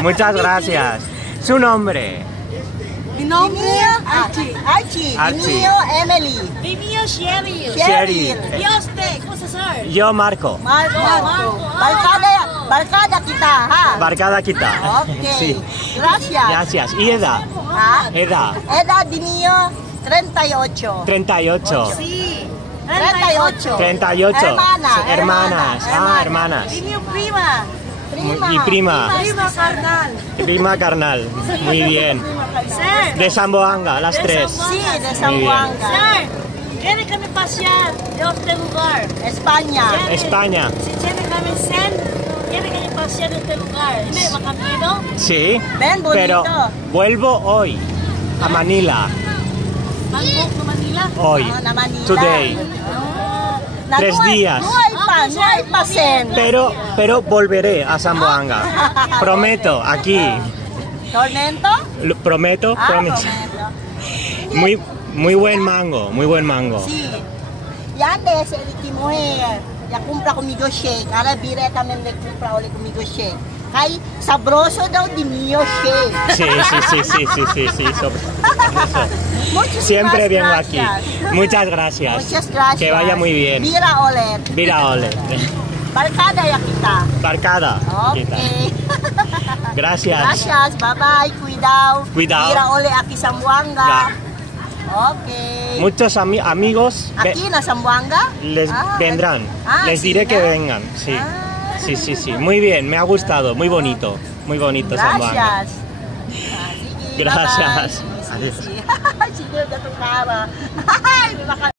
Muchas gracias. Su nombre. Mi nombre Archie. Archie. Mi mío Emily. Mi mío Cheryl. Cheryl. ¿Y usted? ¿Cómo se llama? Yo Marco. Marco. Marco. Barkada kita, ha? Barcada Kita. Ok. Sí. Gracias. Gracias. ¿Y edad? ¿Ah? Edad. Edad de mío 38. 38. Sí. 38. 38. Hermanas. Ah, hermanas. Mi mío prima. Y prima. Prima carnal. Prima carnal. Muy bien. Sir. De Zamboanga, las tres. Sí, de Muy bien. Zamboanga. Sir. ¿Quiere que me pasear de este lugar? España. España. Si tiene que me quiere que me pasear de este lugar. ¿Me va camino? Sí. Ven, bonito. Pero vuelvo hoy a Manila. Bangkok, Manila. Hoy. Ah, na Manila. Today. Na 3 días. No hay pasen. Pero volveré a Zamboanga. Prometo, aquí. ¿Tormento? Prometo. Prometo. Muy buen mango, muy buen mango. Sí. Yan de sa mujer. Ya kumpra conmigo shake. Ahora directamente kumpra ulit conmigo shake. Kay sabroso daw di mio shake. Sí. Muchas Siempre vengo gracias. aquí. Muchas gracias. Muchas gracias. Que vaya muy bien. Mira ulit. Mira, ole. Barkada ya kita. Barcada. Kita. Okay. Gracias. Gracias. Bye-bye. Cuidado. Cuidado. Mira ulit aquí sa Zamboanga. Ya. Okay. Muchos amigos Aquí na Zamboanga? les vendrán. Les sí, diré que ¿no? vengan. Sí. Sí. Muy bien, me ha gustado. Muy bonito. Muy bonito Zamboanga. Gracias. Sige, Gracias. bye-bye. Sí. Sige, gatong kara.